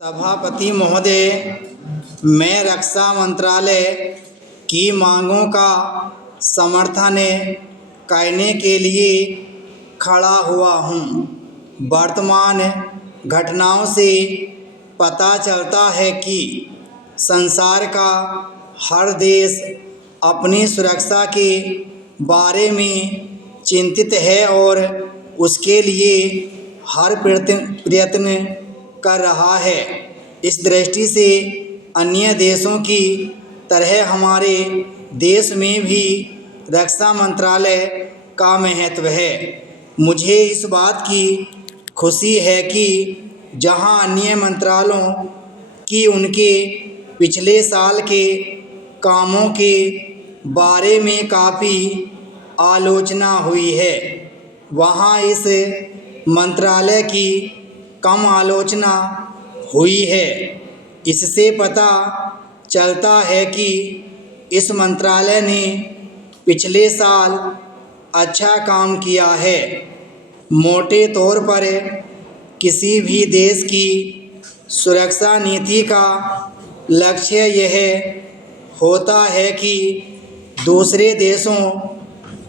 सभापति महोदय, मैं रक्षा मंत्रालय की मांगों का समर्थन करने के लिए खड़ा हुआ हूँ। वर्तमान घटनाओं से पता चलता है कि संसार का हर देश अपनी सुरक्षा के बारे में चिंतित है और उसके लिए हर प्रयत्न कर रहा है। इस दृष्टि से अन्य देशों की तरह हमारे देश में भी रक्षा मंत्रालय का महत्व है। मुझे इस बात की खुशी है कि जहां अन्य मंत्रालयों की उनके पिछले साल के कामों के बारे में काफ़ी आलोचना हुई है, वहां इस मंत्रालय की कम आलोचना हुई है। इससे पता चलता है कि इस मंत्रालय ने पिछले साल अच्छा काम किया है। मोटे तौर पर किसी भी देश की सुरक्षा नीति का लक्ष्य यह होता है कि दूसरे देशों,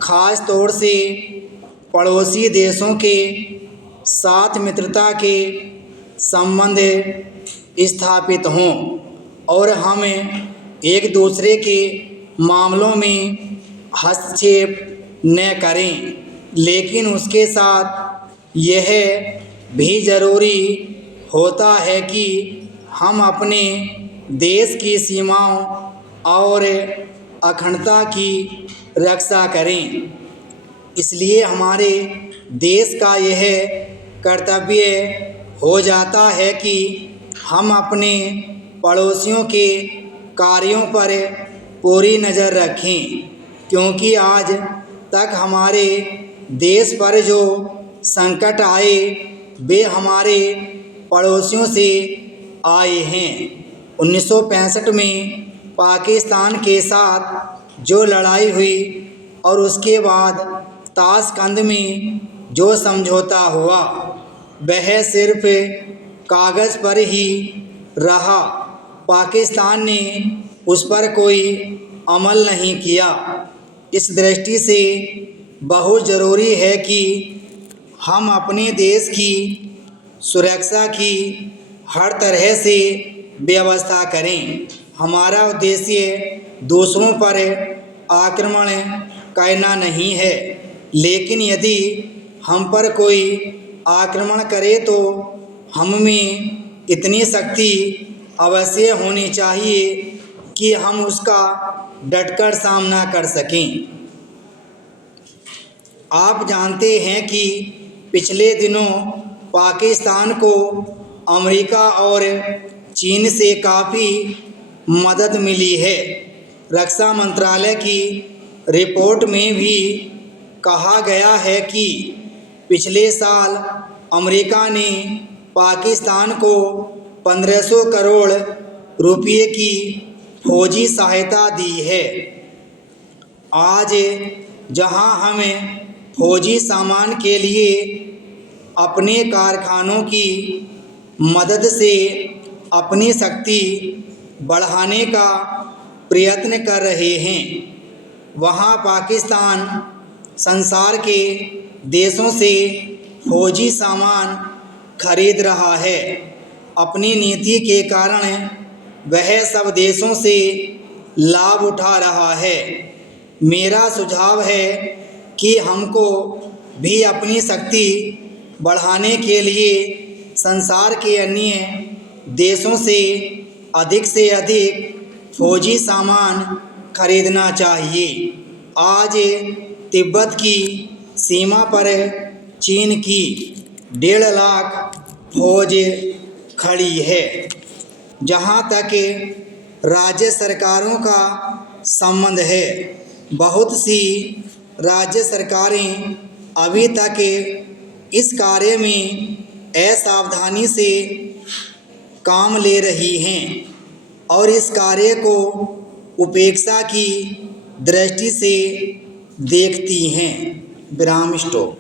खास तौर से पड़ोसी देशों के साथ मित्रता के संबंध स्थापित हों और हम एक दूसरे के मामलों में हस्तक्षेप न करें। लेकिन उसके साथ यह भी ज़रूरी होता है कि हम अपने देश की सीमाओं और अखंडता की रक्षा करें। इसलिए हमारे देश का यह कर्तव्य हो जाता है कि हम अपने पड़ोसियों के कार्यों पर पूरी नज़र रखें, क्योंकि आज तक हमारे देश पर जो संकट आए वे हमारे पड़ोसियों से आए हैं। 1965 में पाकिस्तान के साथ जो लड़ाई हुई और उसके बाद ताशकंद में जो समझौता हुआ, वह सिर्फ कागज़ पर ही रहा। पाकिस्तान ने उस पर कोई अमल नहीं किया। इस दृष्टि से बहुत ज़रूरी है कि हम अपने देश की सुरक्षा की हर तरह से व्यवस्था करें। हमारा उद्देश्य दूसरों पर आक्रमण करना नहीं है, लेकिन यदि हम पर कोई आक्रमण करे तो हम में इतनी शक्ति अवश्य होनी चाहिए कि हम उसका डटकर सामना कर सकें। आप जानते हैं कि पिछले दिनों पाकिस्तान को अमेरिका और चीन से काफ़ी मदद मिली है। रक्षा मंत्रालय की रिपोर्ट में भी कहा गया है कि पिछले साल अमेरिका ने पाकिस्तान को 1500 करोड़ रुपये की फौजी सहायता दी है। आज जहां हम फौजी सामान के लिए अपने कारखानों की मदद से अपनी शक्ति बढ़ाने का प्रयत्न कर रहे हैं, वहां पाकिस्तान संसार के देशों से फौजी सामान खरीद रहा है। अपनी नीति के कारण वह सब देशों से लाभ उठा रहा है। मेरा सुझाव है कि हमको भी अपनी शक्ति बढ़ाने के लिए संसार के अन्य देशों से अधिक फौजी सामान खरीदना चाहिए। आज तिब्बत की सीमा पर चीन की 1.5 लाख फौज खड़ी है। जहां तक राज्य सरकारों का संबंध है, बहुत सी राज्य सरकारें अभी तक इस कार्य में असावधानी से काम ले रही हैं और इस कार्य को उपेक्षा की दृष्टि से देखती हैं। विराम स्टॉप।